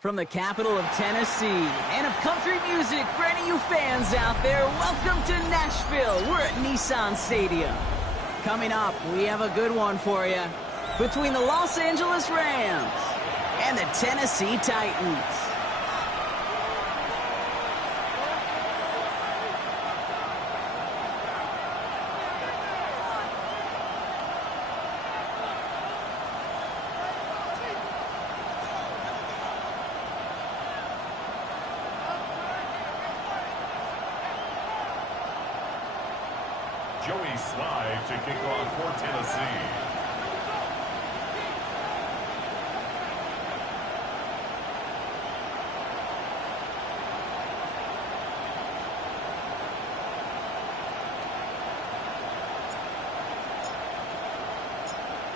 From the capital of Tennessee and of country music for any of you fans out there, welcome to Nashville. We're at Nissan Stadium. Coming up, we have a good one for you. Between the Los Angeles Rams and the Tennessee Titans. Joey Slye to kick off for Tennessee.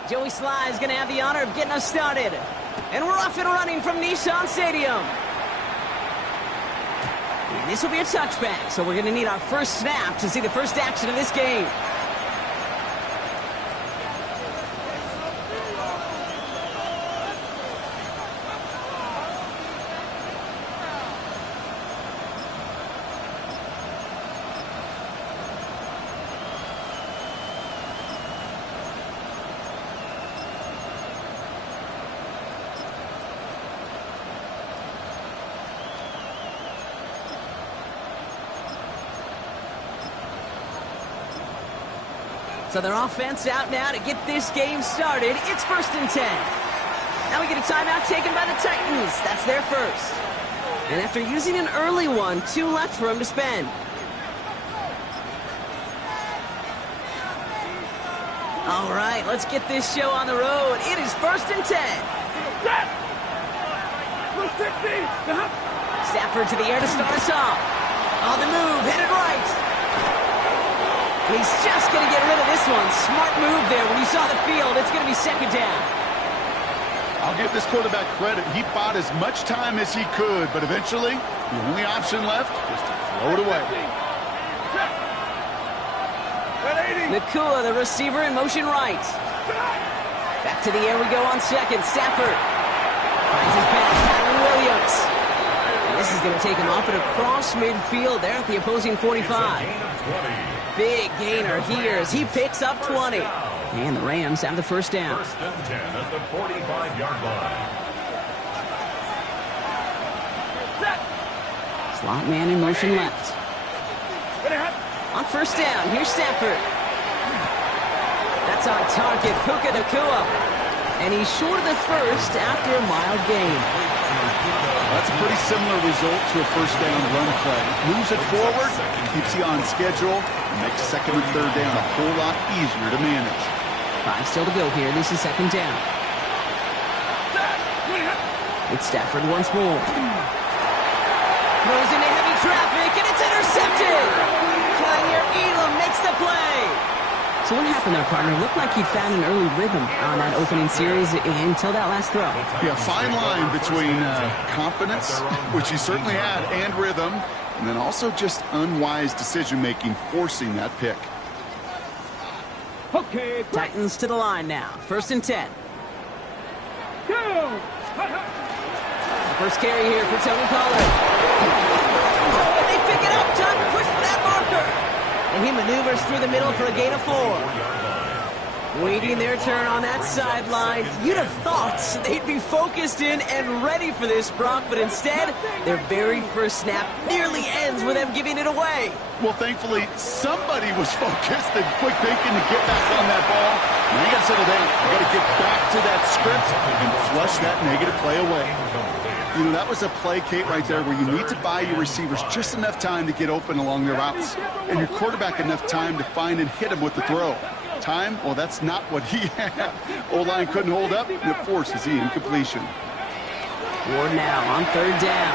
Joey Slye is going to have the honor of getting us started. And we're off and running from Nissan Stadium. And this will be a touchback, so we're going to need our first snap to see the first action of this game. So their offense out now to get this game started. It's 1st and 10. Now we get a timeout taken by the Titans. That's their first. And after using an early one, 2 left for them to spend. All right, let's get this show on the road. It is 1st and 10. Stafford to the air to start us off. On the move, headed right. He's just going to get rid of this one. Smart move there. When you saw the field, it's going to be 2nd down. I'll give this quarterback credit. He bought as much time as he could, but eventually, the only option left was to throw it away. Nacua, the receiver, in motion right. Back to the air we go on 2nd. Stafford finds his pass. Kyren Williams. And this is going to take him up and across midfield there at the opposing 45. Big gainer here as he picks up 20. And the Rams have the first down. 1st and 10 at the 45-yard line. Slot man in motion left. On 1st down, here's Stafford. That's on target, Puka Nacua. And he's short of the first after a mild gain. That's a pretty similar result to a 1st down run play. Moves it forward, keeps you on schedule, and makes 2nd and 3rd down a whole lot easier to manage. 5 still to go here. This is 2nd down. It's Stafford once more. Throws into heavy traffic, and it's intercepted. Kaiir Elam makes the play. So what happened there, partner? Looked like he'd found an early rhythm on that opening series until that last throw. Yeah, fine line between confidence, which he certainly had, and rhythm, and then also just unwise decision-making, forcing that pick. Okay. Titans to the line now. 1st and 10. Go! First carry here for Tony Pollard. Oh, and they pick it up. Time to push for that marker. And he maneuvers through the middle for a gain of 4. Waiting their turn on that sideline. You'd have thought they'd be focused in and ready for this, Brock, but instead, their very first snap nearly ends with them giving it away. Well, thankfully, somebody was focused and quick thinking to get back on that ball. Now you got to settle down. You got to get back to that script and flush that negative play away. You know, that was a play, Kate, right there where you need to buy your receivers just enough time to get open along their routes, and your quarterback enough time to find and hit him with the throw. Time? Well, that's not what he had. O-line couldn't hold up, and it forces the incompletion. Ward now on third down.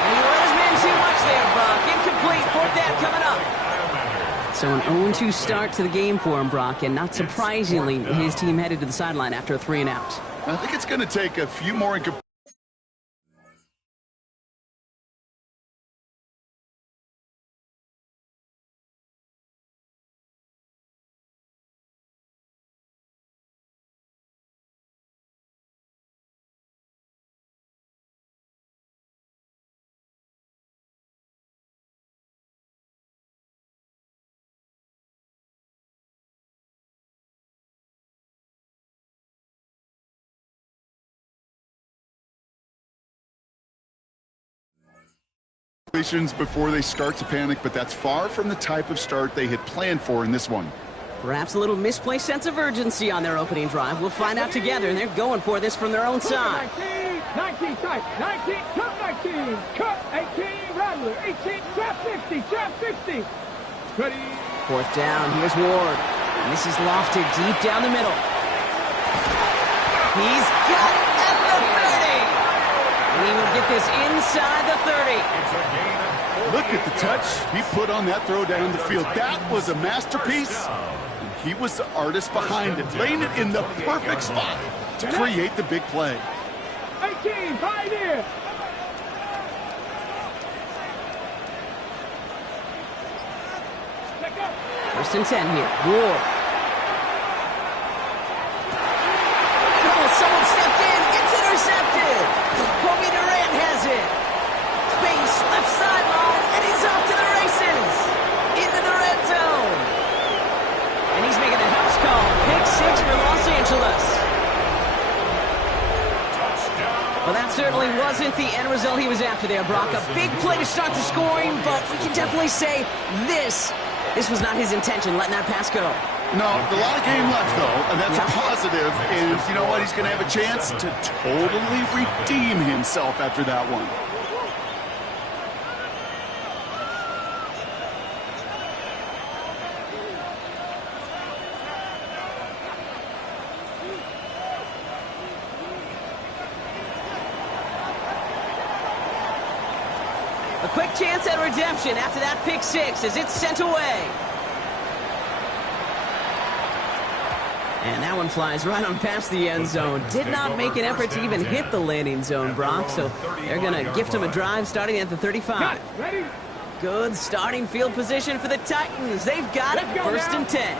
And he let his man too much there, Brock. Incomplete. Fourth down coming up. So an 0-2 start to the game for him, Brock, and not surprisingly, his team headed to the sideline after a 3-and-out. I think it's going to take a few more before they start to panic, but that's far from the type of start they had planned for in this one. Perhaps a little misplaced sense of urgency on their opening drive. We'll find out together, and they're going for this from their own side. 19, tight, 19, cut 19, cut 18, Rattler, 18, trap 60, ready. Fourth down, here's Ward. And this is lofted deep down the middle. He's got it at the 30. And he will get this inside the 30. Look at the touch he put on that throw down the field. That was a masterpiece. And he was the artist behind it, laying it in the perfect spot to create the big play. 18, pioneer. First and 10 here. Ward. Oh, someone stepped in. It's intercepted. Kobe Durant has it. Space, left sideline, and he's off to the races. Into the red zone. And he's making the house call. Pick 6 for Los Angeles. Well, that certainly wasn't the end result he was after there, Brock. A big play to start the scoring, but we can definitely say this was not his intention, letting that pass go. No, a lot of game left, though, and that's a positive. And you know what? He's going to have a chance to totally redeem himself after that one. A quick chance at redemption after that pick 6 as it's sent away. And that one flies right on past the end zone. Did not make an effort to even hit the landing zone, Brock, so they're going to gift him a drive starting at the 35. Good starting field position for the Titans. They've got it, first and 10.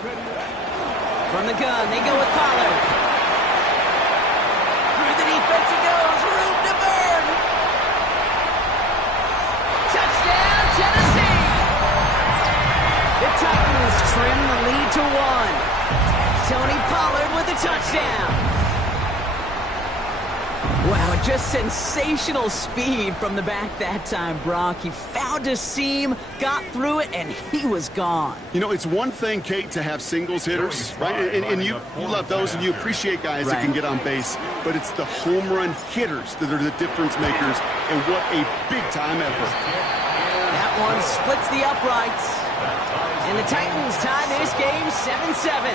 From the gun, they go with Pollard. Through the defense he goes, room to burn. Touchdown, Tennessee! The Titans trim the lead to 1. Tony Pollard with the touchdown. Wow, just sensational speed from the back that time, Brock. He found a seam, got through it, and he was gone. You know, it's one thing, Kate, to have singles hitters, right? And you love those, and you appreciate guys that can get on base. But it's the home run hitters that are the difference makers, and what a big-time effort. That one splits the uprights. And the Titans tie this game 7-7.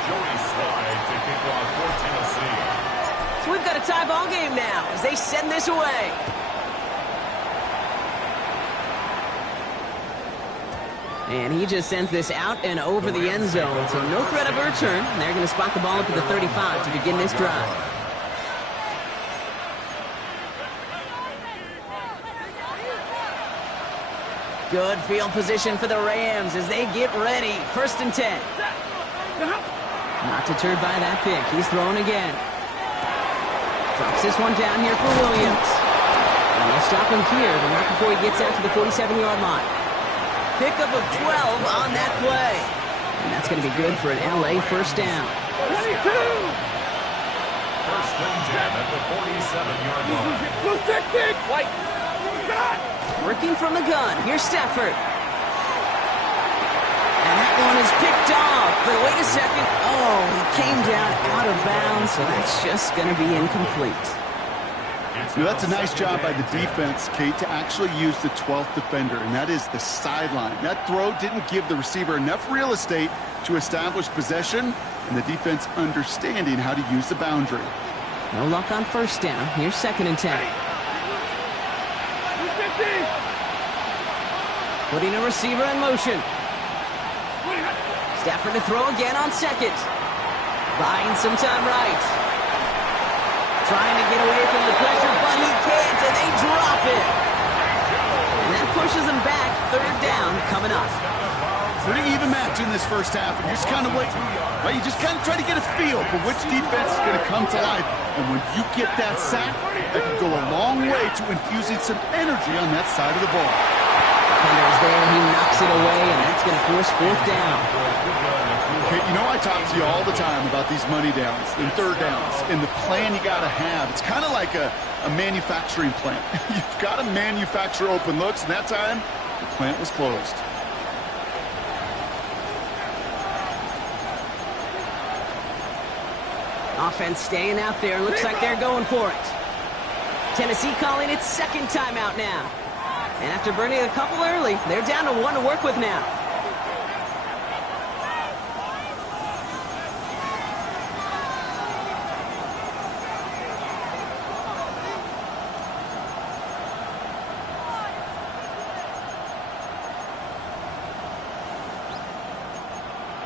So we've got a tie ball game now as they send this away. And he just sends this out and over the end zone. So no threat of a return. They're going to spot the ball up at the 35 to begin this drive. Good field position for the Rams as they get ready. First and 10. Not deterred by that pick. He's throwing again. Drops this one down here for Williams. And they'll stop him here, but not before he gets out to the 47-yard line. Pickup of 12 on that play. And that's going to be good for an LA first down. 22! First and 10 at the 47-yard line. Blue 60! White! Got! Working from the gun. Here's Stafford. And that one is picked off. But wait a second. Oh, he came down out of bounds, so that's just going to be incomplete. You know, that's a nice job by the defense, Kate, to actually use the 12th defender, and that is the sideline. That throw didn't give the receiver enough real estate to establish possession, and the defense understanding how to use the boundary. No luck on first down. Here's 2nd and 10. Putting a receiver in motion. Stafford to throw again on 2nd. Buying some time right. Trying to get away from the pressure, but he can't, and they drop it. And that pushes them back. 3rd down coming up. Pretty even match in this first half, and you're just kind of waiting. Right? You just kind of try to get a feel for which defense is going to come to life. And when you get that sack, that can go a long way to infusing some energy on that side of the ball. Defender is there, he knocks it away, and that's going to force 4th down. Okay, you know I talk to you all the time about these money downs and 3rd downs and the plan you got to have. It's kind of like a manufacturing plant. You've got to manufacture open looks, and that time, the plant was closed. Offense staying out there. Looks like they're going for it. Tennessee calling its 2nd timeout now. And after burning a couple early, they're down to 1 to work with now.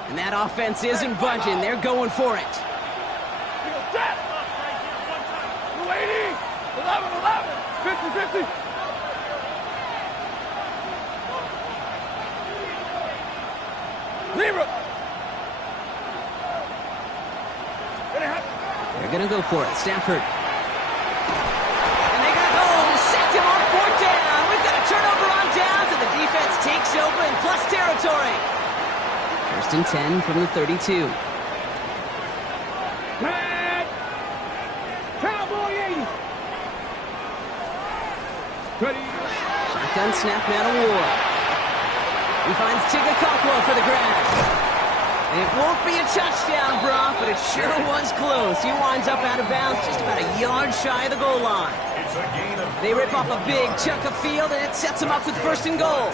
And that offense isn't budging. They're going for it. 50-50. Libra. They're going to go for it. Stafford. And they got home. Sacked him on 4th down. We've got a turnover on downs, and the defense takes over in plus territory. 1st and 10 from the 32. Tag. Cowboy 80. Ready. Shotgun snap now to Ward. He finds Tigakokwa for the grab. It won't be a touchdown, Brock, but it sure was close. He winds up out of bounds just about a yard shy of the goal line. They rip off a big chunk of field, and it sets them up with 1st and goal.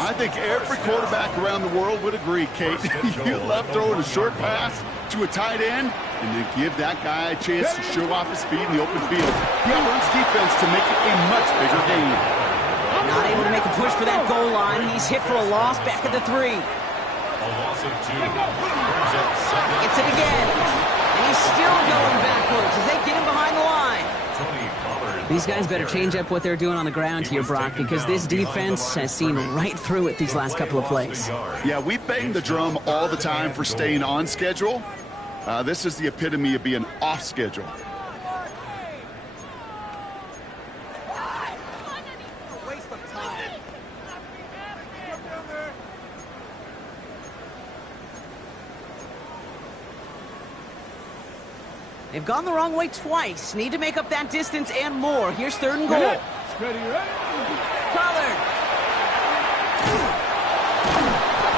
I think every quarterback around the world would agree, Kate. You love throwing a short pass to a tight end and then give that guy a chance to show off his speed in the open field. He outruns defense to make it a much bigger game. Not able to make a push for that goal line. He's hit for a loss back at the 3. A loss of 2. Gets it again. And he's still going backwards as they get him behind the line. These guys better change up what they're doing on the ground here, Brock, because this defense has seen right through it these last couple of plays. Yeah, we bang the drum all the time for staying on schedule. This is the epitome of being off schedule. They've gone the wrong way twice. Need to make up that distance and more. Here's 3rd and goal. Ready. Pollard.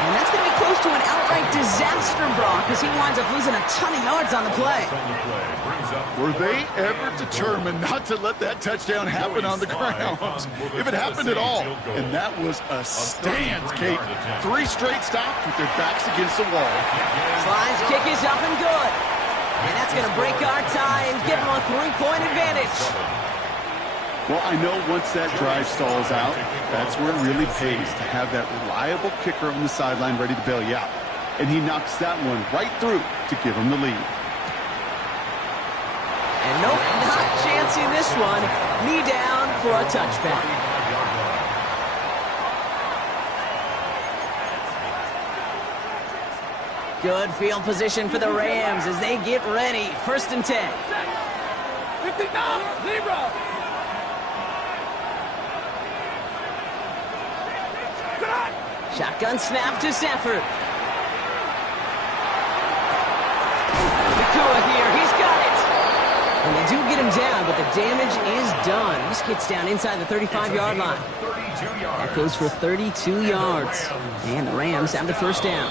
And that's going to be close to an outright disaster, Brock, as he winds up losing a ton of yards on the play. Were they ever determined not to let that touchdown happen on the ground? If it happened at all. And that was a stand, Kate. 3 straight stops with their backs against the wall. Slide's kick is up and good. And that's going to break our tie and give them a 3-point advantage. Well, I know once that drive stalls out, that's where it really pays to have that reliable kicker on the sideline ready to bail you out. And he knocks that one right through to give him the lead. And nope, not chancing this one. Knee down for a touchback. Good field position for the Rams as they get ready. 1st and 10. 59, 0. Shotgun snap to Stafford. Nakua here, he's got it. And they do get him down, but the damage is done. This gets down inside the 35-yard line. That goes for 32 yards. And the Rams have the 1st down.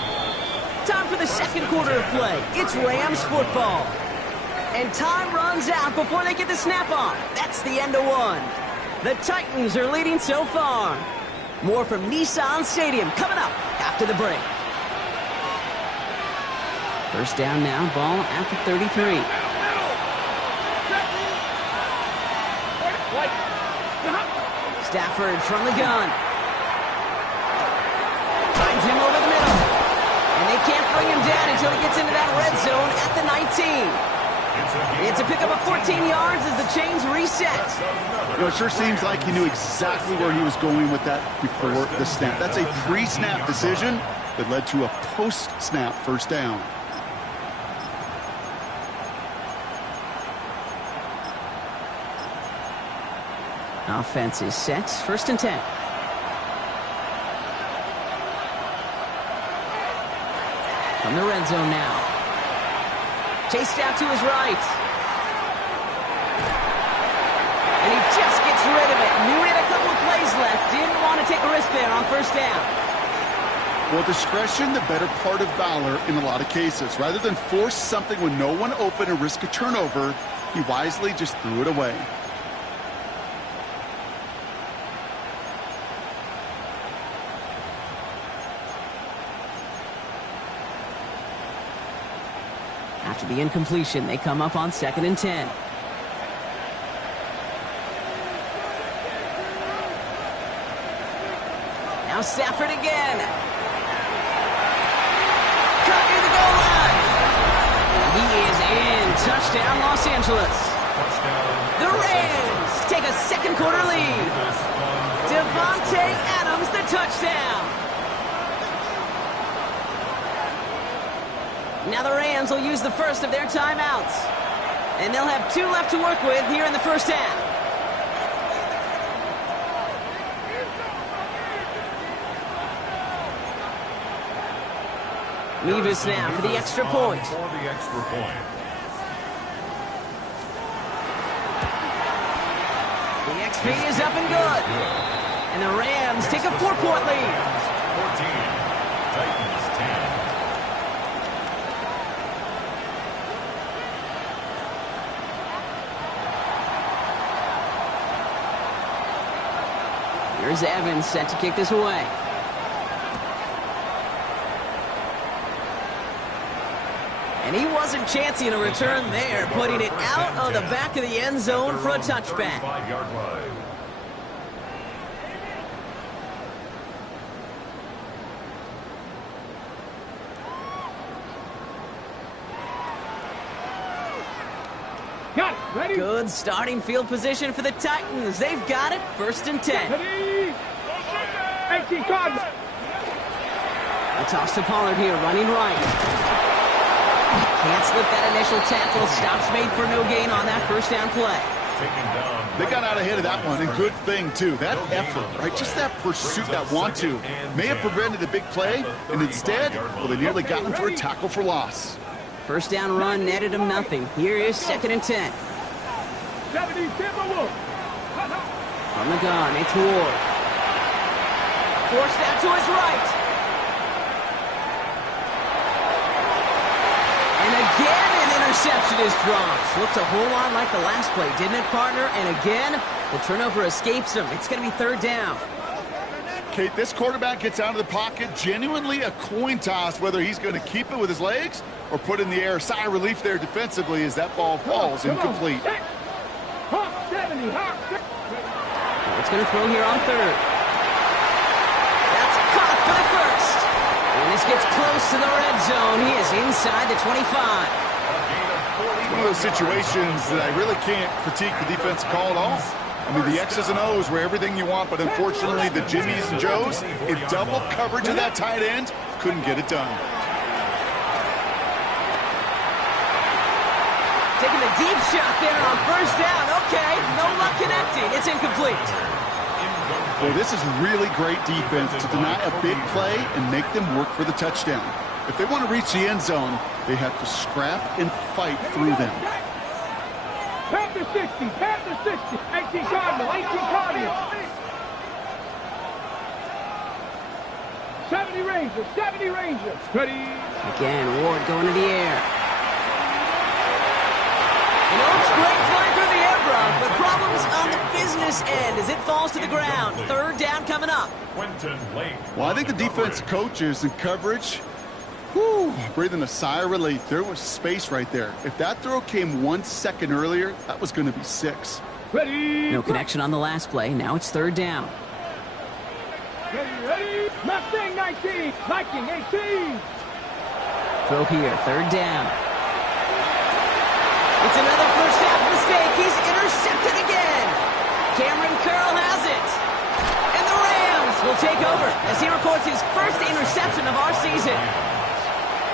Time for the 2nd quarter of play. It's Rams football. And time runs out before they get the snap on. That's the end of one. The Titans are leading so far. More from Nissan Stadium coming up after the break. First down now, ball at the 33. Stafford from the gun. Finds him over the middle. And they can't bring him down until he gets into that red zone at the 19. It's a pickup of 14 yards as the chains reset. You know, it sure seems like he knew exactly where he was going with that before the snap. That's a pre-snap decision that led to a post-snap first down. Offense is set. First and 10. From the red zone now. Chased out to his right. And he just gets rid of it. Knew he had a couple of plays left. Didn't want to take a risk there on first down. Well, discretion, the better part of valor in a lot of cases. Rather than force something with no one open and risk a turnover, he wisely just threw it away. After the incompletion, they come up on 2nd and 10. Now Stafford again. Cut near the goal line. He is in. Touchdown, Los Angeles. The Rams take a second quarter lead. Devontae Adams, the touchdown. Now the Rams will use the first of their timeouts. And they'll have 2 left to work with here in the first half. Mevis now for the extra point. The XP is up and good. And the Rams take a 4-point lead. 14, Titans 10. Here's Evans set to kick this away. And he wasn't chancing a return there, putting it out of the back of the end zone for a touchback. Got it. Ready? Good starting field position for the Titans. They've got it. 1st and 10. Ready? 18 Cardinals. The toss to Pollard here, running right. Can't slip that initial tackle. Stops made for no gain on that first down play. They got out ahead of that one, and good thing, too. That effort, right, just that pursuit, that want-to, may have prevented a big play, and instead, well, they nearly got him for a tackle for loss. First down run netted him nothing. Here is 2nd and 10. 70 Timberwolves. From the gun, it's Ward. Forced out to his right. And again, an interception is dropped. Looked a whole lot like the last play, didn't it, partner? And again, the turnover escapes him. It's going to be 3rd down. Kate, this quarterback gets out of the pocket, genuinely a coin toss whether he's going to keep it with his legs or put in the air. Sigh of relief there defensively as that ball falls incomplete. It's going to throw here on 3rd. That's caught for the first. And this gets close to the red zone. He is inside the 25. It's one of those situations that I really can't critique the defense call at all. I mean, the X's and O's were everything you want, but unfortunately, the Jimmies and Joes, in double coverage of that tight end, couldn't get it done. Taking a deep shot there on first down. Okay, no luck connecting. It's incomplete. Well, this is really great defense to deny a big play and make them work for the touchdown. If they want to reach the end zone, they have to scrap and fight through them. Panther 60, Panther 60, 18 Cardinal, 18 Cardinal. 70 Rangers, 70 Rangers. Ready? Again, Ward going to the air. Great fly through the air, Brock, but problems on the business end as it falls to the ground. Third down coming up. Quentin Lake. Well, I think the defense coaches in coverage, whew, breathing a sigh of relief. There was space right there. If that throw came 1 second earlier, that was going to be 6. Ready. No connection on the last play. Now it's third down. Ready. Mustang 19. Viking 18. Throw here, third down. It's another first half mistake. He's intercepted again. Cameron Curl has it. And the Rams will take over as he records his first interception of our season.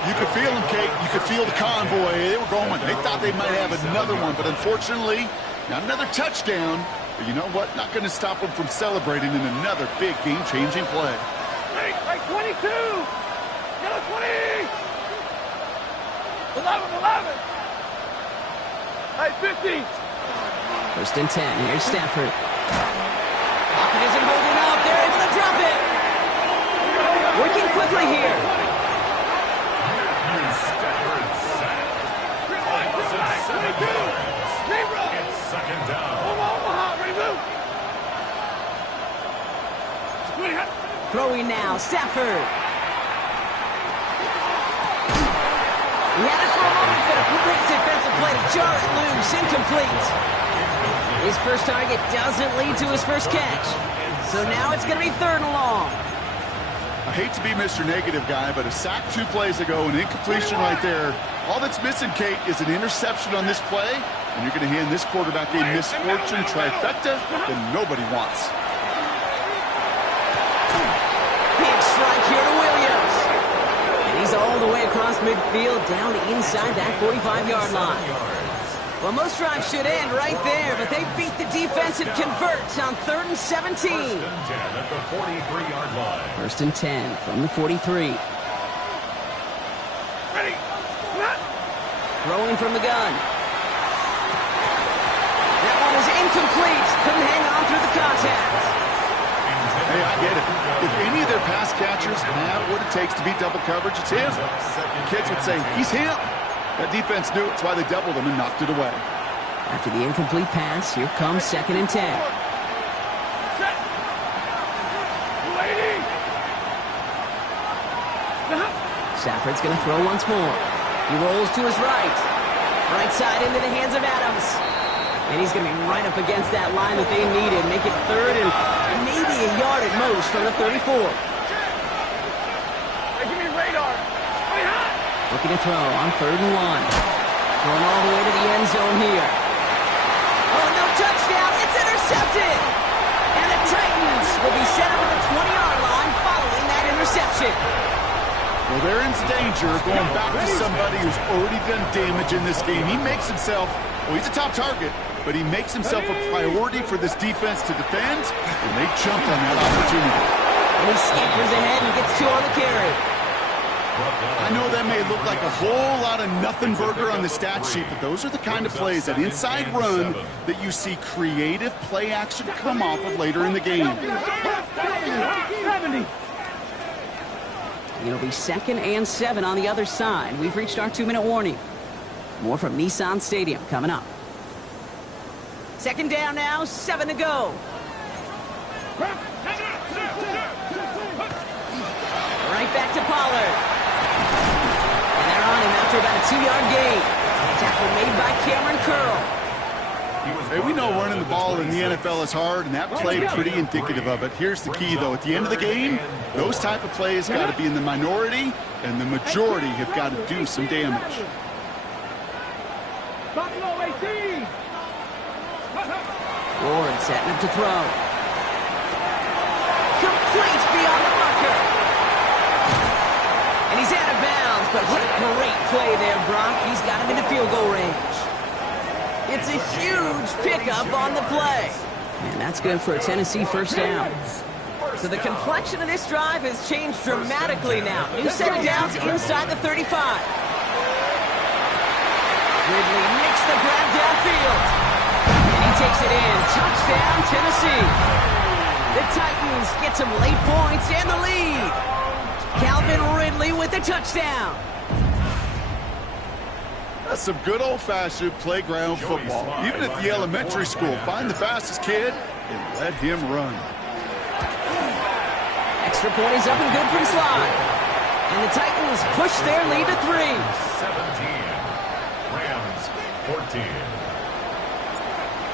You could feel them, Kate. You could feel the convoy. They were going. They thought they might have another one, but unfortunately, not another touchdown. But you know what? Not going to stop them from celebrating in another big game-changing play. Hey, 22. Yellow 20. 11. Hey, 50. First and 10. Here's Stafford. Pocket isn't holding up. They're able to drop it. Working quickly here. Stafford sack. Offensive 7 yards. It's second down. Throwing now, Stafford. He had it for a moment, but a great defensive play to jar it loose, incomplete. His first target doesn't lead to his first catch. So now it's going to be third and long. I hate to be Mr. Negative guy, but a sack 2 plays ago, an incompletion right there. All that's missing, Kate, is an interception on this play, and you're going to hand this quarterback a misfortune trifecta that nobody wants. Big strike here to Williams. And he's all the way across midfield, down inside that 45-yard line. Well, most drives should end right there, but they beat the defense and convert on 3rd and 17. First and 10 at the 43-yard line. First and 10 from the 43. Ready. Throwing from the gun. That one is incomplete. Couldn't hang on through the contact. Hey, I get it. If any of their pass catchers have what it takes to beat double coverage, it's him. Kids would say, he's him. That defense knew it's why they doubled him and knocked it away. After the incomplete pass, here comes 2nd and 10. Stafford's going to throw once more. He rolls to his right. Right side into the hands of Adams. And he's going to be right up against that line that they needed. Make it 3rd and maybe a yard at most from the 34. Hey, give me radar. Looking to throw on 3rd and 1. Going all the way to the end zone here. Oh, no touchdown. It's intercepted. And the Titans will be set up at the 20-yard line following that interception. Well, they're in danger of going back to somebody who's already done damage in this game. He makes himself, well, he's a top target, but he makes himself a priority for this defense to defend, and they jumped on that opportunity. And he scampers ahead and gets 2 on the carry. I know that may look like a whole lot of nothing burger on the stat sheet, but those are the kind of plays, that inside run, that you see creative play action come off of later in the game. 70. It'll be 2nd and 7 on the other side. We've reached our 2-minute warning. More from Nissan Stadium coming up. 2nd down now, 7 to go. Right back to Pollard. And they're on him after about a 2-yard gain. Tackle made by Cameron Curl. Hey, we know running the ball in the NFL is hard, and that play pretty indicative of it. Here's the key, though. At the end of the game, those type of plays got to be in the minority, and the majority have got to do some damage. Buffalo 18. Ward setting up to throw. Complete beyond the marker. And he's out of bounds, but what a great play there, Brock. He's got him into field goal range. It's a huge pickup on the play. And that's good for a Tennessee first down. So the complexion of this drive has changed dramatically now. New set of downs inside the 35. Ridley makes the grab downfield. And he takes it in. Touchdown, Tennessee. The Titans get some late points and the lead. Calvin Ridley with the touchdown. That's some good old-fashioned playground football. Even at the elementary school, find the fastest kid and let him run. Extra point is up and good from Sly. And the Titans push their lead to 3. 17. Rams 14.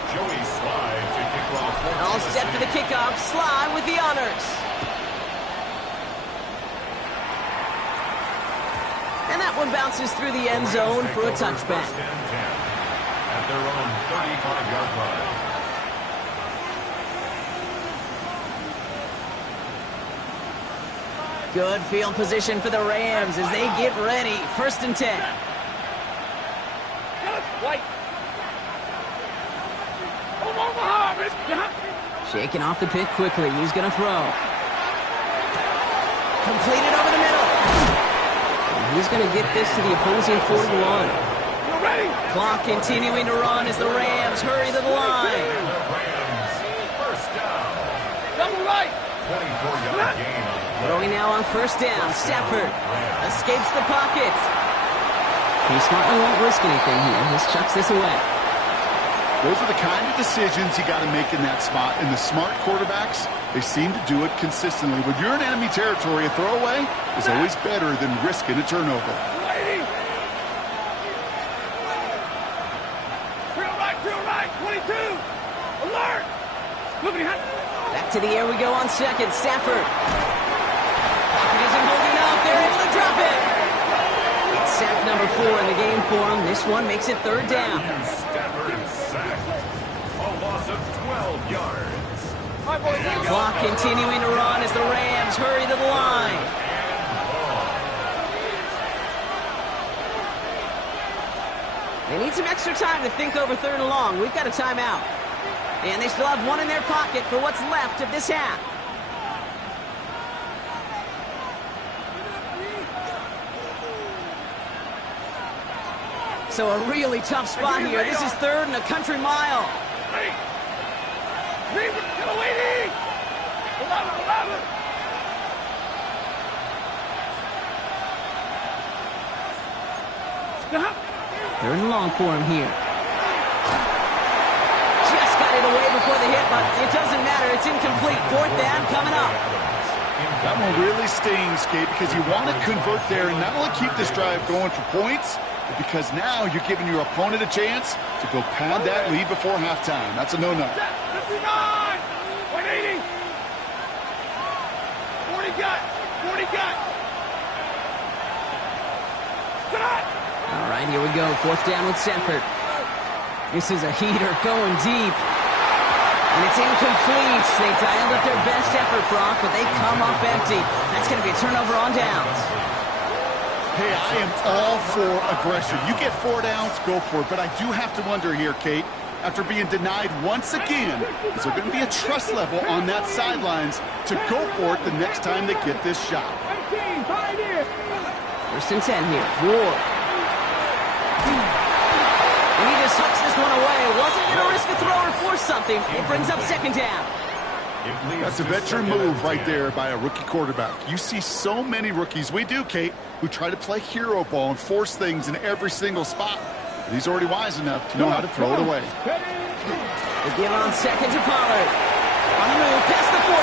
Joey Sly to kick off. All set for the kickoff. Sly with the honors. And that one bounces through the end zone for a touchback. First and 10 at their own 35-yard line. Good field position for the Rams as they get ready. First and 10. Shaking off the pick quickly. He's going to throw. Completed over the middle. And he's going to get this to the opposing 41. Clock continuing to run as the Rams hurry to the line. Rams first down. Double right. 24-yard gain on Throwing now on first down. Stafford escapes the pocket. He smartly won't risk anything here. Just chucks this away. Those are the kind of decisions you got to make in that spot. And the smart quarterbacks, they seem to do it consistently. When you're in enemy territory, a throwaway is always better than risking a turnover. Drill right, 22. Alert. Back to the air we go on second. Stafford. Pocket isn't holding up. They're able to drop it. It's sack number 4 in the game for him. This one makes it third down. Stafford sacked. A loss of 12 yards. Clock continuing to run as the Rams hurry to the line. They need some extra time to think over third and long. We've got a timeout. And they still have one in their pocket for what's left of this half. So a really tough spot here. This is third and a country mile. Third and long for him here. Just got it away before the hit, but it doesn't matter. It's incomplete. Fourth down coming up. That one really stings, Kate, because you want to convert there and not only keep this drive going for points, but because now you're giving your opponent a chance to go pad that lead before halftime. That's a no-no. 59. 180. 40 gut. 40 gut. All right, here we go. Fourth down with Stafford. This is a heater going deep. And it's incomplete. They dialed up their best effort, Brock, but they come up empty. That's going to be a turnover on downs. Hey, I am all for aggression. You get 4 downs, go for it. But I do have to wonder here, Kate, after being denied once again, is there going to be a trust level on that sidelines to go for it the next time they get this shot? First and 10 here. Ward. And he just hooks this one away. Wasn't going to risk a throw or force something. It brings up second down. That's a veteran move right there by a rookie quarterback. You see so many rookies, we do, Kate, who try to play hero ball and force things in every single spot. But he's already wise enough to know how to throw it away. They give on second to Pollard. On the move, past the 40.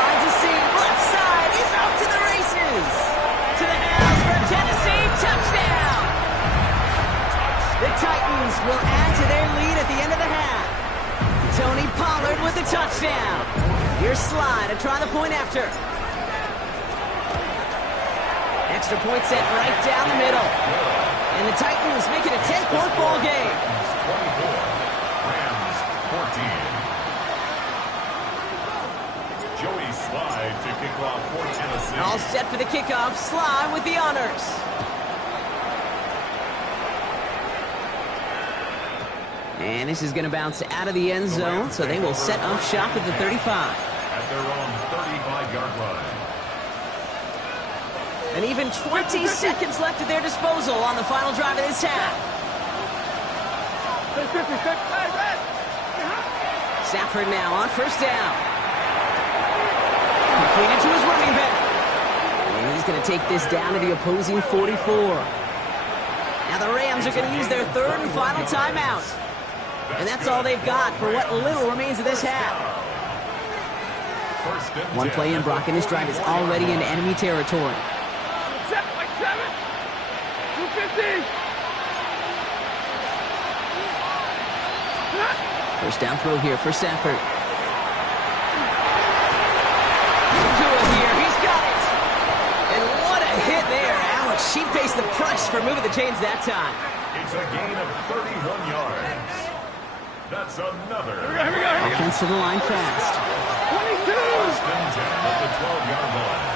Finds a seam, left side. He's off to the races. To the house for a Tennessee touchdown. The Titans will add to their lead at the end of the half. Tony Pollard with the touchdown. Here's Sly to try the point after. Extra point set right down the middle. And the Titans make it a 10-point ball game. 24, Rams 14. Joey Sly to kick off for Tennessee. All set for the kickoff. Sly with the honors. And this is going to bounce out of the end zone, so they will set up shop at the 35. At their own 35-yard line. And even 20 seconds left at their disposal on the final drive of this half. Stafford now on first down. Completed to his running back. And he's going to take this down to the opposing 44. Now the Rams are going to use their third and final timeout. And that's all they've got for what little remains of this half. One play in, Brock, and this drive is already in enemy territory. 250. First down throw here for Stafford. Nakua here, he's got it! And what a hit there. Alex, she faced the press for moving the chains that time. It's a gain of 31 yards. That's another. Here we go. Offense to the line fast. 22. First and 10 at the 12-yard line.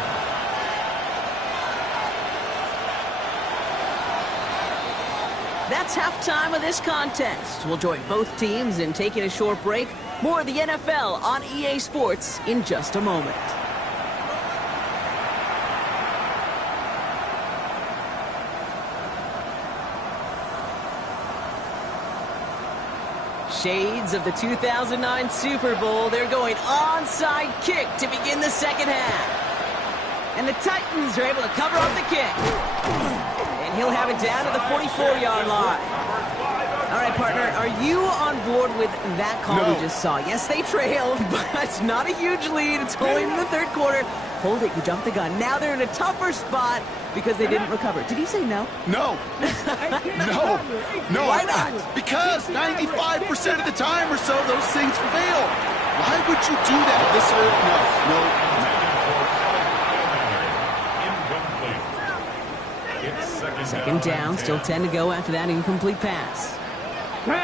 That's halftime of this contest. We'll join both teams in taking a short break. More of the NFL on EA Sports in just a moment. Shades of the 2009 Super Bowl. They're going onside kick to begin the second half. And the Titans are able to cover up the kick. And he'll have it down to the 44-yard line. All right, partner, are you on board with that call we just saw? Yes, they trailed, but not a huge lead. It's only in the third quarter. Hold it, you jumped the gun. Now they're in a tougher spot because they didn't recover. Did you say no? No. No. No. Why not? Because 95% of the time or so, those things fail. Why would you do that this early? No. Incomplete. It's Second down, still 10 to go after that incomplete pass. Up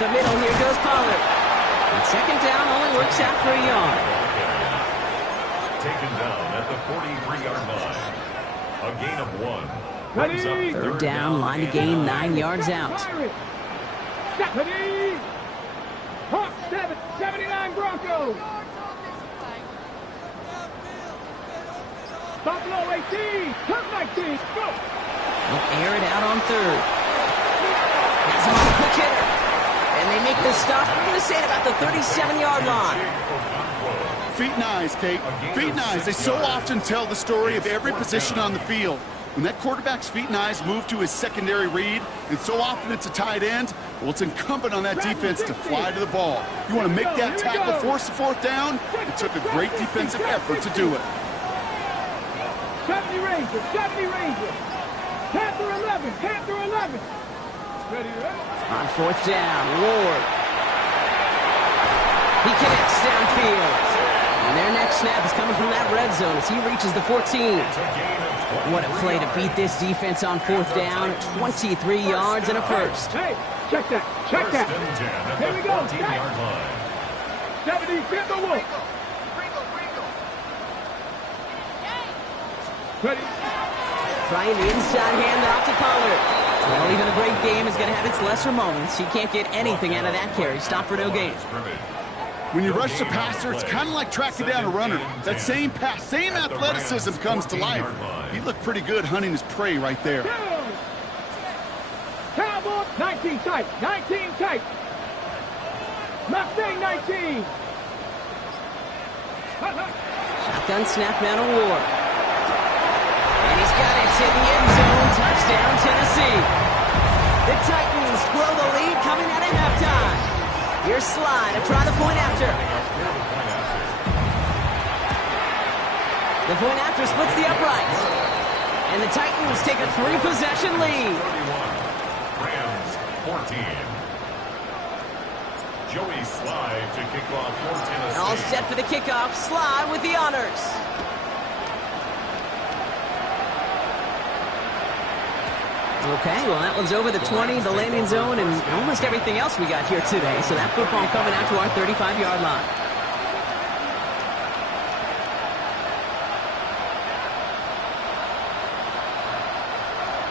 the middle, here goes Pollard. And second down only works out for a yard. Taken down at the 43-yard line. A gain of 1. Ready? Brings up Third down, line to gain 9 yards out. Ready? Hawk 79 Broncos. Buffalo 18, Turk 19, go! They'll air it out on third. That's him on the quick hitter. And they make this stop, I'm going to say, at about the 37-yard line. Feet and eyes, Kate. Feet and eyes. They so often tell the story of every position on the field. When that quarterback's feet and eyes move to his secondary read, and so often it's a tight end, well, it's incumbent on that defense to fly to the ball. You want to make that tackle, force the fourth down? It took a great defensive effort to do it. 70 Rangers, 70 Rangers. Panther 11, Panther 11. Ready, On fourth down, Ward. He connects downfield. And their next snap is coming from that red zone as he reaches the 14. What a play to beat this defense on fourth down. 23 yards and a first. Hey, check that, check that. Here we go, 14-yard line. 70, get the wolf. Ready? Trying the inside handoff to Pollard. Well, even a great game is going to have its lesser moments. He can't get anything out of that carry. Stop for no gain. When you rush the passer, it's kind of like tracking down a runner. That same pass, same athleticism comes to life. He looked pretty good hunting his prey right there. Cowboy, 19 tight, 19 tight. Mustang 19. Shotgun snap now to Ward. And he's got it to the end zone. Touchdown, Tennessee. The Titans grow the lead coming out of halftime. Here's Sly to try the point after. The point after splits the uprights. And the Titans take a 3-possession lead. Rams 14. Joey Sly to kick off for Tennessee. All set for the kickoff. Sly with the honors. Okay, well, that one's over the 20, the landing zone, and almost everything else we got here today. So that football coming out to our 35-yard line.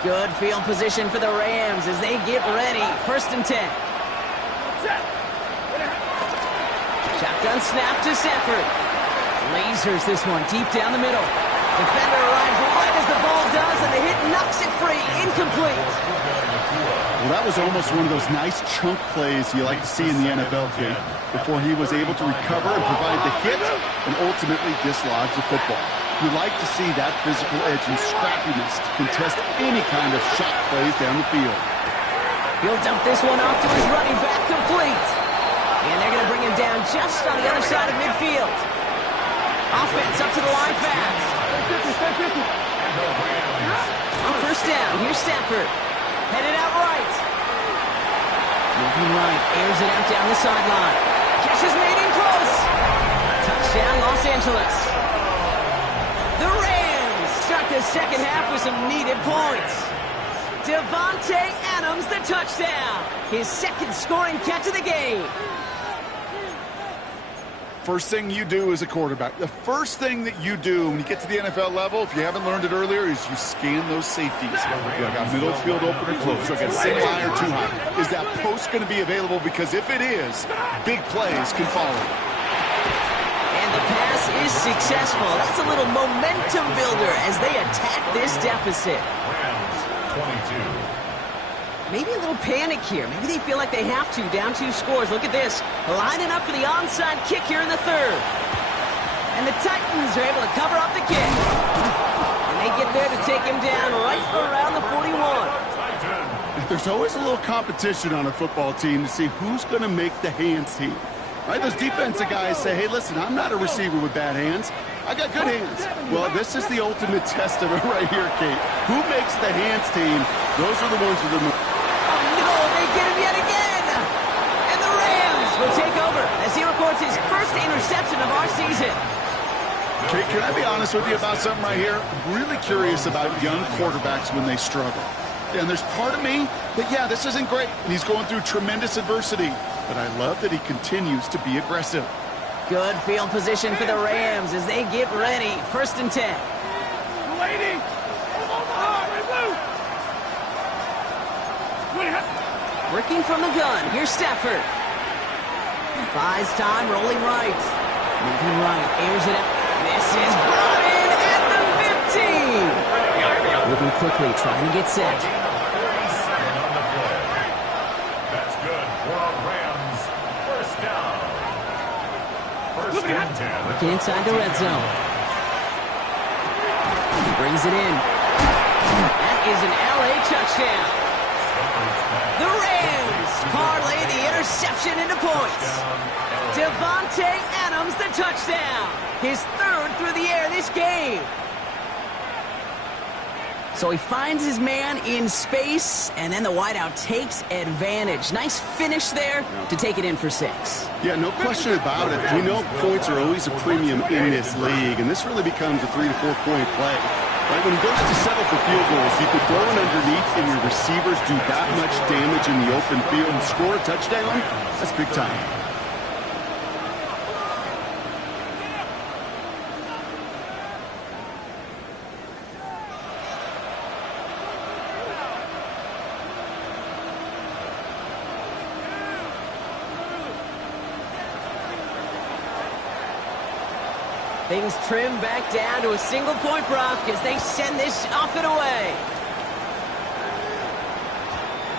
Good field position for the Rams as they get ready. First and 10. Shotgun snap to Stafford. Lasers this one deep down the middle. Defender arrives right as the ball does, and the hit knocks it free. Incomplete. Well, that was almost one of those nice chunk plays you like to see in the NFL, Kate, before he was able to recover and provide the hit and ultimately dislodge the football. You like to see that physical edge and scrappiness to contest any kind of shot plays down the field. He'll dump this one off to his running back, complete. And they're going to bring him down just on the other side of midfield. Offense up to the line fast. On first down, here's Stafford. Headed out right. Moving right, airs it out down the sideline. Catch is made in close. Touchdown, Los Angeles. The Rams start the second half with some needed points. Devontae Adams, the touchdown. His second scoring catch of the game. First thing you do as a quarterback, the first thing that you do when you get to the NFL level, if you haven't learned it earlier, is you scan those safeties. Do I got middle field open or close? Do I got single high or too high? Is that post going to be available? Because if it is, big plays can follow. And the pass is successful. That's a little momentum builder as they attack this deficit. Rams, 22. Maybe a little panic here. Maybe they feel like they have to. Down 2 scores. Look at this. Lining up for the onside kick here in the third. And the Titans are able to cover up the kick. And they get there to take him down right around the 41. There's always a little competition on a football team to see who's going to make the hands team. Right? Those defensive guys say, hey, listen, I'm not a receiver with bad hands. I got good hands. Well, this is the ultimate test of it right here, Kate. Who makes the hands team? Those are the ones with the... Get him yet again! And the Rams will take over as he records his first interception of our season. Okay, can I be honest with you about something right here? I'm really curious about young quarterbacks when they struggle. And there's part of me that, yeah, this isn't great. And he's going through tremendous adversity. But I love that he continues to be aggressive. Good field position for the Rams as they get ready. First and 10. Lady! Working from the gun, here's Stafford. Buys time, rolling right. Moving right, airs it out. This is brought in at the 15. Moving quickly, trying to get set. 37 on the play. That's good for our Rams. First down. First and 10. Working inside the red zone. He brings it in. That is an LA touchdown. The Rams parlay the interception into points. Devontae Adams, the touchdown. His third through the air this game. So he finds his man in space, and then the wideout takes advantage. Nice finish there to take it in for 6. Yeah, no question about it. We know points are always a premium in this league, and this really becomes a 3 to 4 point play. Right, when he goes to settle for field goals, you could throw it underneath and your receivers do that much damage in the open field and score a touchdown. That's big time. Things trim back down to a single point, Brock, as they send this off and away.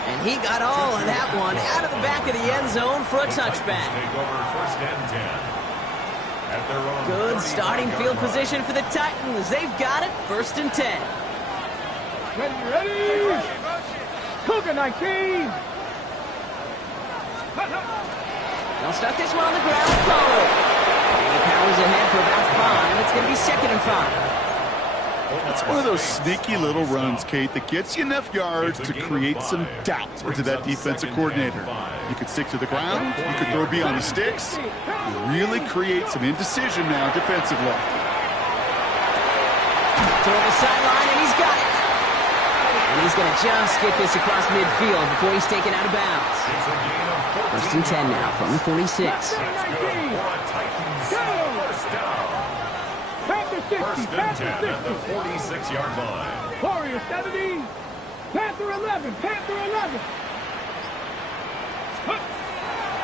And he got all of that one out of the back of the end zone for a touchback. Take over first and 10. At their own Good starting field position for the Titans. They've got it, first and 10. Ready? Cougar 19. They'll start this one on the ground. Pollard. And he powers ahead for about 5. It's going to be second and 5. That's one of those sneaky little runs, Kate, that gets you enough yards to create some doubt into that defensive coordinator. You could stick to the ground. You could throw beyond the sticks. You really create some indecision now defensively. Throw the sideline, and he's got it. And he's going to just get this across midfield before he's taken out of bounds. First and 10 now from the 46. First and 10 at the 46-yard line. Warrior 70. Panther 11. Panther 11.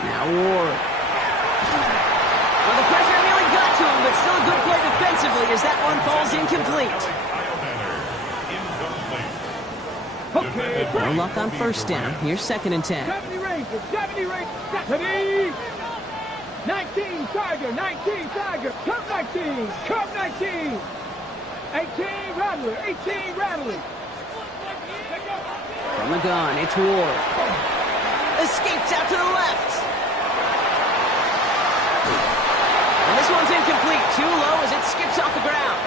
Now Ward. Well, the pressure nearly got to him, but still a good play defensively as that one falls incomplete. Okay. No luck on first down. Here's second and 10. 70 Rangers. 70 Rangers. 70. 19 Tiger. 19 Tiger. Cup 19. Cup 19. 18 Rattler. 18 Rattler. From the gun, it's Ward. Escapes out to the left. And this one's incomplete. Too low as it skips off the ground.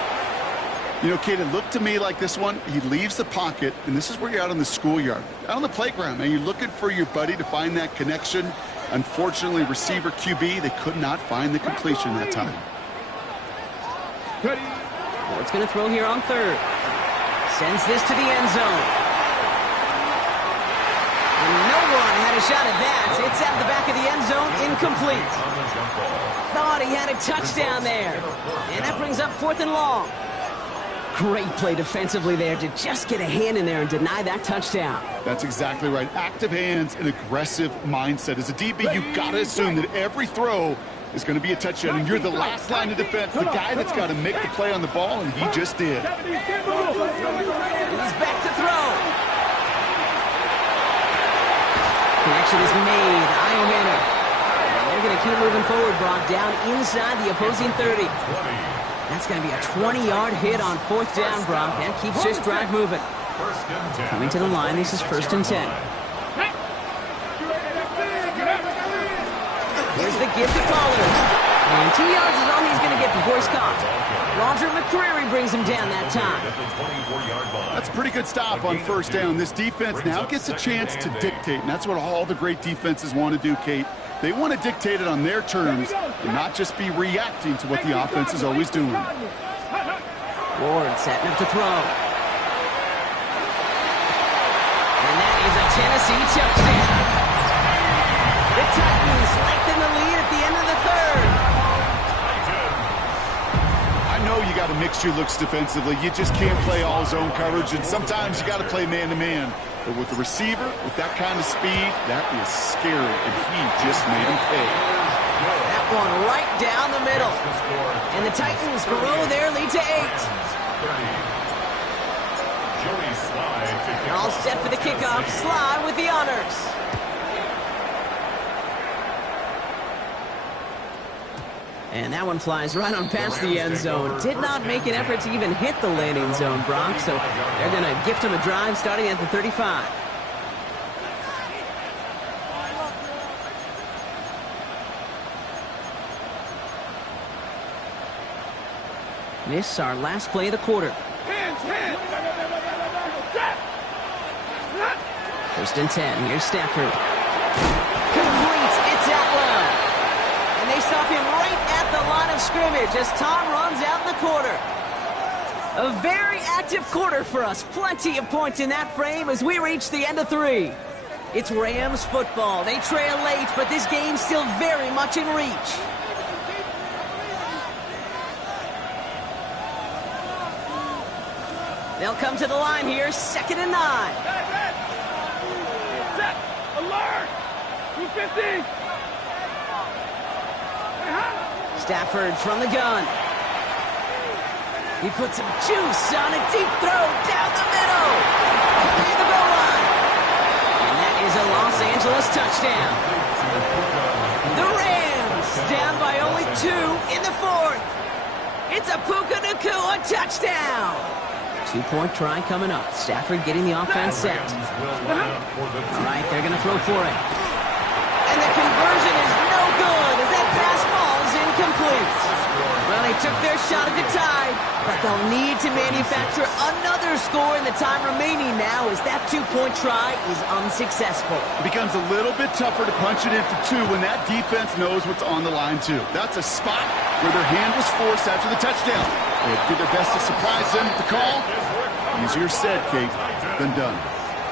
You know, Kate, it looked to me like this one, he leaves the pocket, and this is where you're out on the schoolyard, out on the playground, and you're looking for your buddy to find that connection. Unfortunately, receiver QB, they could not find the completion that time. Ward's going to throw here on third. Sends this to the end zone. And no one had a shot at that. It's out the back of the end zone, incomplete. Thought he had a touchdown there. And that brings up 4th and long. Great play defensively there to just get a hand in there and deny that touchdown. That's exactly right. Active hands and aggressive mindset. As a DB, you've got to assume that every throw is going to be a touchdown, and you're the last line of defense, the guy that's got to make the play on the ball, and he just did. He's back to throw. Connection is made. Iomanner. And they're going to keep moving forward, Brock, down inside the opposing 30. That's going to be a 20-yard hit on 4th down, Brock. That keeps this drive moving. Coming to the line, this is 1st and 10. Here's the give to Pollard. And 2 yards is all he's going to get before he's caught. Roger McCreary brings him down that time. That's a pretty good stop on 1st down. This defense now gets a chance to dictate, and that's what all the great defenses want to do, Kate. They want to dictate it on their terms and not just be reacting to what the offense is always doing. Ward setting up to throw. And that is a Tennessee touchdown. The Titans lengthen the lead at the end of the third. I know you got to mix your looks defensively. You just can't play all zone coverage, and sometimes you got to play man-to-man. But with the receiver, with that kind of speed, that is scary, and he just made him pay. That one right down the middle. And the Titans grow their lead to 8. All set for the kickoff. Sly with the honors. And that one flies right on past the end zone. Did not make an effort to even hit the landing zone, Brock. So they're going to gift him a drive starting at the 35. This our last play of the quarter. 1st and 10. Here's Stafford. Complete. It's Atwell. And they stop him right at the line of scrimmage as Tom runs out in the quarter. A very active quarter for us. Plenty of points in that frame as we reach the end of 3. It's Rams football. They trail late, but this game's still very much in reach. They'll come to the line here, 2nd and 9. Set. Alert. 250. Stafford from the gun. He puts some juice on a deep throw down the middle. Near the goal line. And that is a Los Angeles touchdown. The Rams down by only 2 in the 4th. It's a Puka Nacua touchdown. 2-point try coming up. Stafford getting the offense set. All right, they're going to throw for it. And the conversion is no good as that pass falls incomplete. Well, they took their shot at the tie, but they'll need to manufacture another score in the time remaining now as that 2-point try is unsuccessful. It becomes a little bit tougher to punch it in for 2 when that defense knows what's on the line, too. That's a spot where their hand was forced after the touchdown. They did their best to surprise them with the call. Easier said, Kate, than done.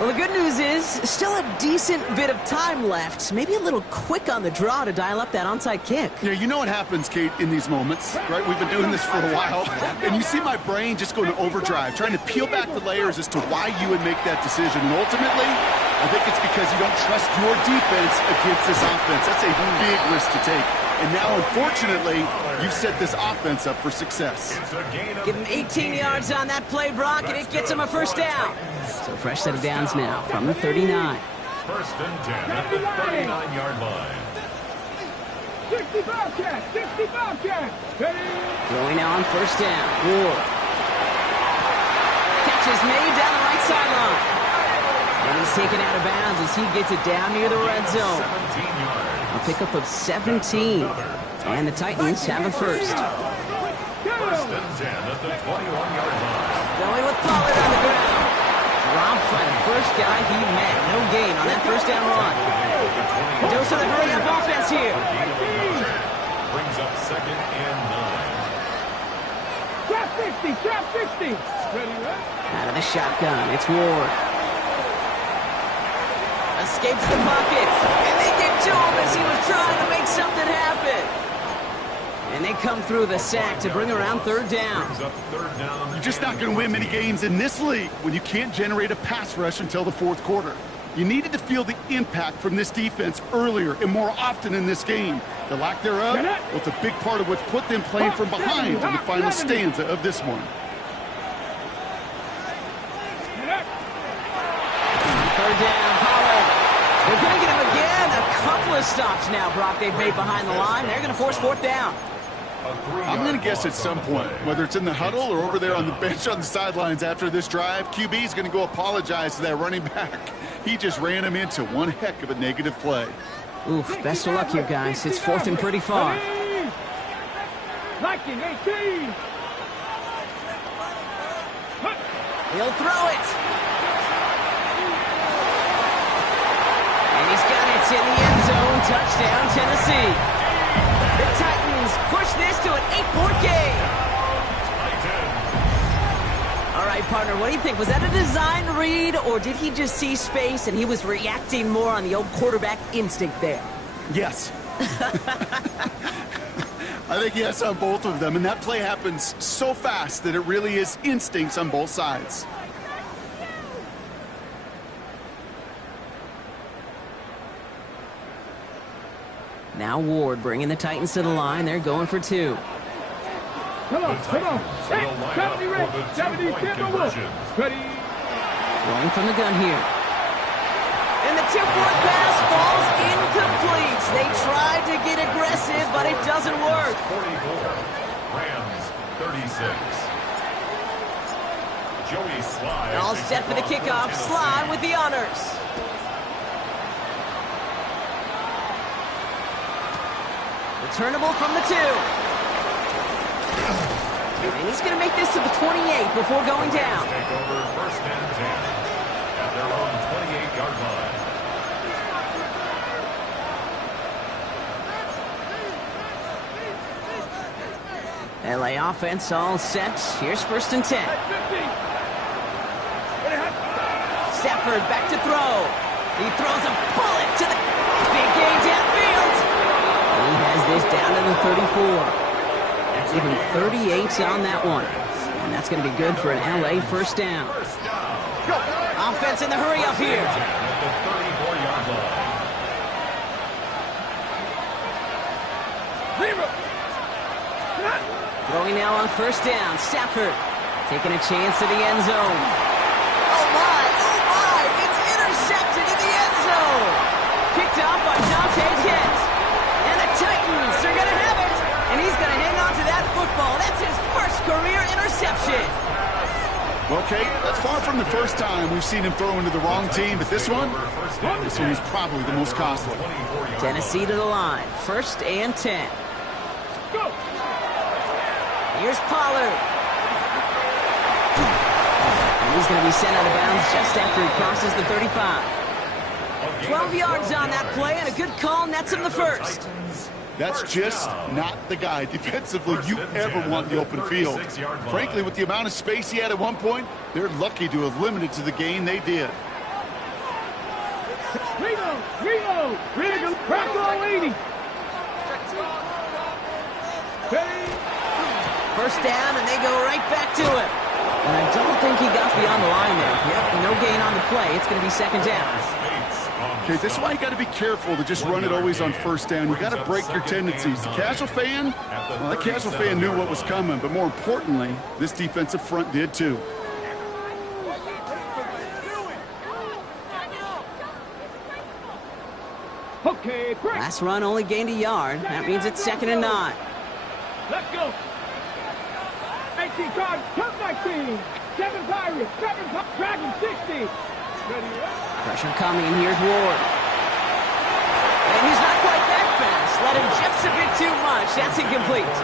Well, the good news is still a decent bit of time left. Maybe a little quick on the draw to dial up that onside kick. Yeah, you know what happens, Kate, in these moments, right? We've been doing this for a while, and you see my brain just going to overdrive, trying to peel back the layers as to why you would make that decision. And ultimately, I think it's because you don't trust your defense against this offense. That's a big risk to take. And now, unfortunately, you've set this offense up for success. Give him 18 yards on that play, Brock, and it gets him a 1st down. So fresh set of downs now from the 39. 1st and 10 at the 39-yard line. 65 catch. 65 catch. Throwing now on 1st down. Ward. catch is made down the right sideline. And he's taken out of bounds as he gets it down near the red zone. 17 yards. A pickup of 17. And the Titans have a first. First and 10 at the 21-yard line. Going with Pollard on the ground. Dropped by the first guy he met. No gain on that first down run. Dose of the hurry-up offense here. Brings up second and 9. Trap 60, trap 60. Ready, right? Out of the shotgun, it's Ward. Escapes the pocket, and they get to him as he was trying to make something happen. And they come through the sack to bring around third down. Brings up third down. You're just not going to win many games in this league when you can't generate a pass rush until the fourth quarter. You needed to feel the impact from this defense earlier and more often in this game. The lack thereof, well, it's a big part of what's put them playing from behind in the final stanza of this one. Third down, Pollard. They're going to get him again. A couple of stops now, Brock, they've made behind the line. They're going to force fourth down. I'm going to guess at some point, whether it's in the huddle or over there on the bench on the sidelines after this drive, QB is going to go apologize to that running back. He just ran him into one heck of a negative play. Oof, best of luck here, guys. It's fourth and pretty far. 19, 18. He'll throw it. And he's got it in the end zone. Touchdown, Tennessee. The Titans push this to an 8-point game. All right, partner, what do you think? Was that a design read, or did he just see space and he was reacting more on the old quarterback instinct there? Yes. I think yes on both of them, and that play happens so fast that it really is instincts on both sides. Now Ward bringing the Titans to the line. They're going for two. Come on, come on. Hey, 70 ready, 70, Timber Wolf. Ready. Throwing from the gun here. And the two-point pass falls incomplete. They tried to get aggressive, but it doesn't work. 44. Rams 36. Joey Sly. All set for the kickoff. Sly with the honors. Returnable from the 2. And he's going to make this to the 28 before going down. Take over first and 10 at their own 28-yard line. LA offense all set. Here's first and 10. Stafford back to throw. He throws a bullet to the big game downfield. He has this down to the 34. Even 38 on that one. And that's going to be good for an LA first down. Offense in the hurry up here. At the 34-yard line. Throwing now on first down. Stafford taking a chance to the end zone. Oh my, it's intercepted in the end zone. Picked off by Dante Kent. And the Titans are going to have it. And he's going to hang on to that football. That's his first career interception. Well, Kate, that's far from the first time we've seen him throw into the wrong team, but this one is probably the most costly. Tennessee to the line. First and 10. Go. Here's Pollard. And he's going to be sent out of bounds just after he crosses the 35. 12 yards on that play, and a good call nets him the first. That's just not the guy defensively you ever want in the open field. Frankly, with the amount of space he had at one point, they're lucky to have limited to the gain they did. Rego, crack all 80. First down, and they go right back to it. And I don't think he got beyond the line there. Yep, no gain on the play. It's going to be second down. Okay, this is why you got to be careful to just run it always on first down. You got to break your tendencies. The casual fan, well, that casual fan knew what was coming, but more importantly, this defensive front did too. Okay, break. Last run only gained a yard. That means it's second and 9. Let's go. 18. 19 Cards, Cup 19. 7 Pirates, 7 Dragon 60. Pressure coming, and here's Ward. And he's not quite that fast. Let him just a bit too much. That's incomplete.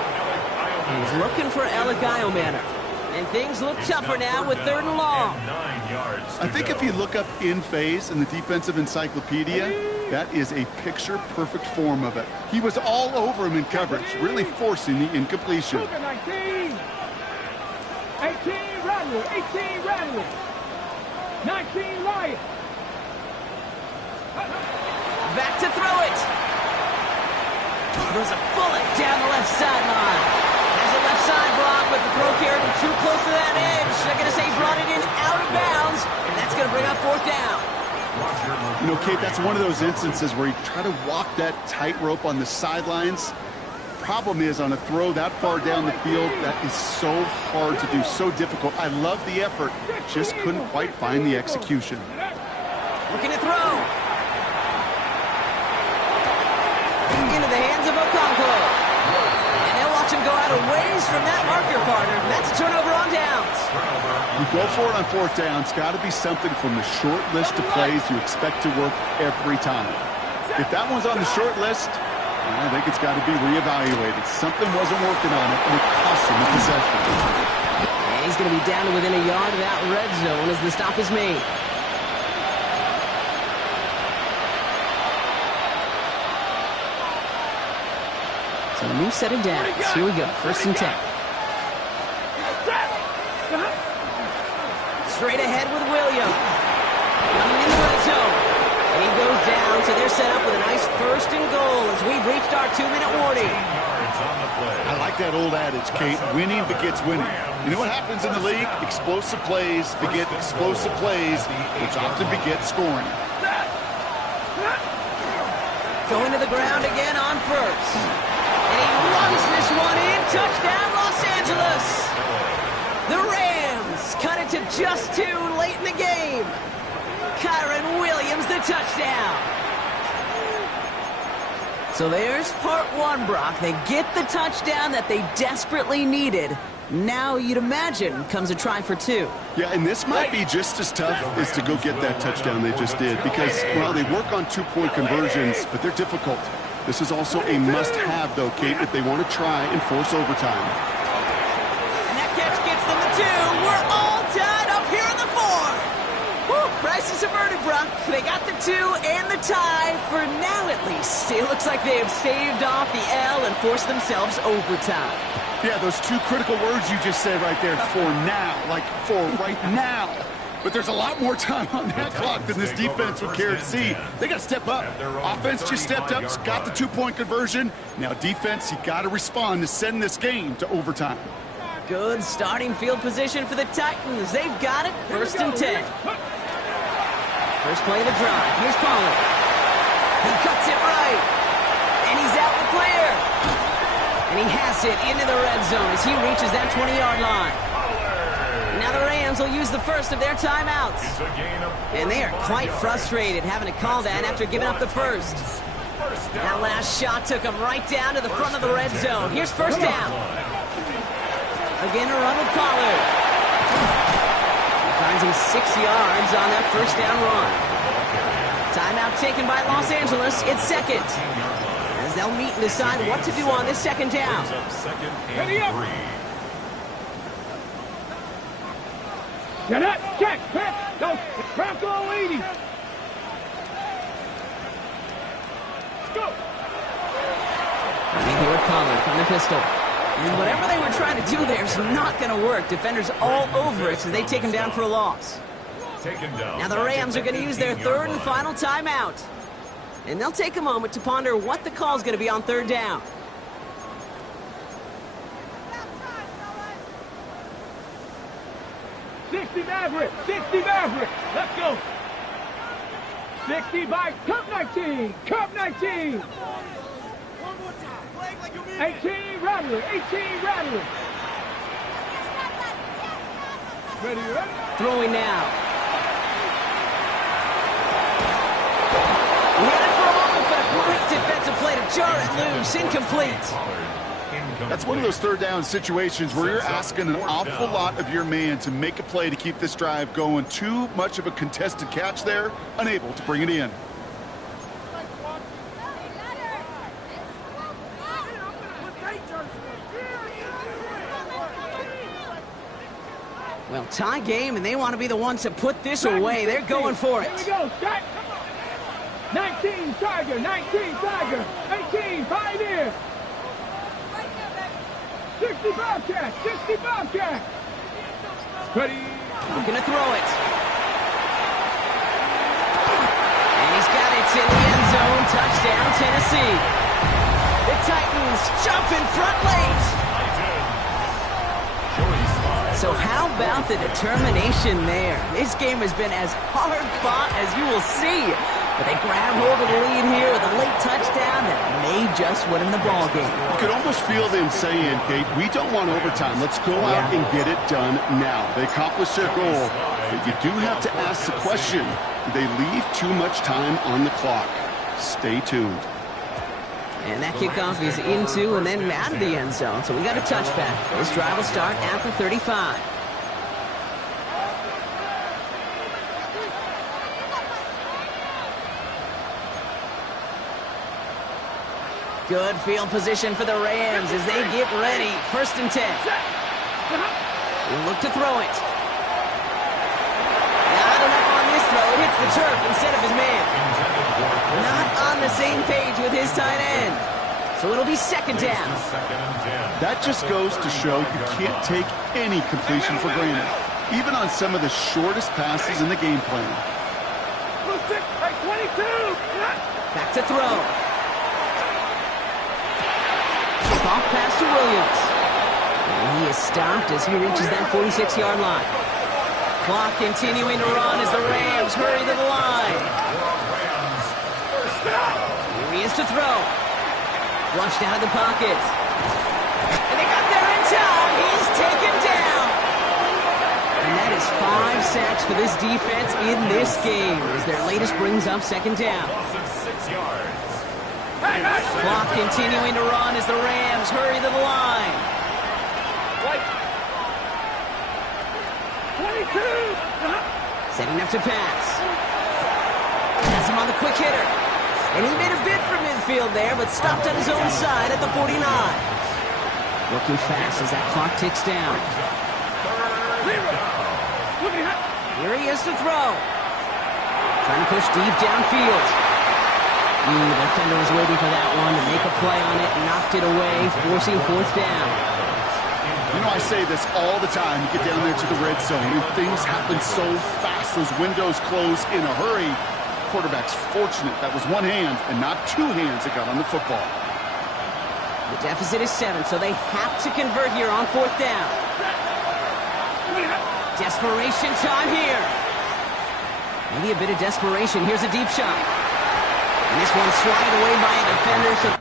He's looking for Alec Iomanner. And things look tougher now with 3rd and long. I think if you look up in phase in the defensive encyclopedia, that is a picture-perfect form of it. He was all over him in coverage, really forcing the incompletion. 19. 18 Rattler, 18 Rattler. 19 Lion. Back to throw it. Throws a bullet down the left sideline. Has a left side block, but the throw carried him too close to that edge. They're going to say he brought it in out of bounds, and that's going to bring up 4th down. You know, Kate, that's one of those instances where you try to walk that tightrope on the sidelines. Problem is, on a throw that far down the field, that is so hard to do, so difficult. I love the effort, just couldn't quite find the execution. Looking to throw. Into the hands of Okonkwo. And they'll watch him go out a ways from that marker, partner. That's a turnover on downs. You go for it on 4th down. It's got to be something from the short list of plays you expect to work every time. If that one's on the short list, I think it's got to be reevaluated. Something wasn't working on it, and it cost him the possession. And he's going to be down to within a yard of that red zone as the stop is made. So a new set of downs. Here we go. 1st and 10. Straight ahead with William. Coming in the red zone. And he goes down, so they're set up with a nice 1st and goal as we've reached our 2-minute warning. I like that old adage, Kate. Winning begets winning. You know what happens in the league? Explosive plays beget explosive plays, which often beget scoring. Going to the ground again on 1st. And he runs this one in. Touchdown, Los Angeles. The Rams cut it to just 2 late in the game. Kyren Williams, the touchdown. So there's part 1, Brock. They get the touchdown that they desperately needed. Now, you'd imagine, comes a try for 2. Yeah, and this might be just as tough as to go get that touchdown they just did because, well, they work on 2-point conversions, but they're difficult. This is also a must-have, though, Kate, if they want to try and force overtime. And that catch gets them the 2. We're all tied up here in the 4th. Whew, crisis averted, Brock. They got the 2 and the tie, for now at least. It looks like they have staved off the L and forced themselves overtime. Yeah, those 2 critical words you just said right there, for now, like for right now. But there's a lot more time on that clock than this defense would care to see. They got to step up. Offense just stepped up, got the 2-point conversion. Now defense, you got to respond to send this game to overtime. Good starting field position for the Titans. They've got it. 1st and 10. First play of the drive. Here's Pollard. He cuts it right. And he's out the clear. And he has it into the red zone as he reaches that 20-yard line. Now the Rams will use the first of their timeouts. And they are quite frustrated having to call that after giving up the first. That last shot took them right down to the front of the red zone. Here's 1st down. Again, a run with Pollard. He finds him 6 yards on that 1st down run. Timeout taken by Los Angeles. It's 2nd. As they'll meet and decide what to do on this 2nd down. Ready up. Get up, check, pass, go, Bronco 80. Let's go. And here with Pollard from the pistol. And whatever they were trying to do there is not going to work. Defenders all over it as they take him down for a loss. Now the Rams are going to use their 3rd and final timeout. And they'll take a moment to ponder what the call is going to be on 3rd down. Maverick, 60 Maverick, let's go. 60 by Cup 19, Cup 19. 18 Rattler, 18 Rattler. Ready, ready? Throwing now. We had a throw, but a great defensive play to jar it loose, incomplete. That's one of those third down situations where you're asking an awful lot of your man to make a play to keep this drive going. Too much of a contested catch there, unable to bring it in. Well, tie game, and they want to be the ones to put this away. They're going for it. Here we go, start. 19 Tiger, 19 Tiger, 18 Pioneer. 60 Bobcat, 60 Bobcat. Ready. Looking to throw it. And he's got it in the end zone. Touchdown, Tennessee. The Titans jump in front late. So how about the determination there? This game has been as hard fought as you will see. But they grab hold of the lead here with a late touchdown that may just win them the ball game. You could almost feel them saying, Kate, we don't want overtime. Let's go out and get it done now. They accomplished their goal. But you do have to ask the question, did they leave too much time on the clock? Stay tuned. And that kickoff is into and then out of the end zone. So we got a touchback. This drive will start at the 35. Good field position for the Rams as they get ready. 1st and 10. We'll look to throw it. Not enough on this throw. It hits the turf instead of his man. Not on the same page with his tight end. So it'll be 2nd down. That just goes to show you can't take any completion for granted, even on some of the shortest passes in the game plan. 22. Back to throw. Off pass to Williams. And he is stopped as he reaches that 46-yard line. Clock continuing to run as the Rams hurry to the line. Here he is to throw. Flushed out of the pocket. And they got there in time. He's taken down. And that is 5 sacks for this defense in this game as their latest brings up 2nd down. Clock continuing to run as the Rams hurry to the line. 22. Setting up to pass. Has him on the quick hitter. And he made a bid for midfield there, but stopped on his own side at the 49. Looking fast as that clock ticks down. Here he is to throw. Trying to push deep downfield. The defender was waiting for that one to make a play on it, knocked it away, forcing 4th down. You know, I say this all the time. You get down there to the red zone, and things happen so fast. Those windows close in a hurry. Quarterback's fortunate that was one hand and not 2 hands that got on the football. The deficit is 7, so they have to convert here on 4th down. Desperation time here. Maybe a bit of desperation. Here's a deep shot. And this one's swatted away by a defender. So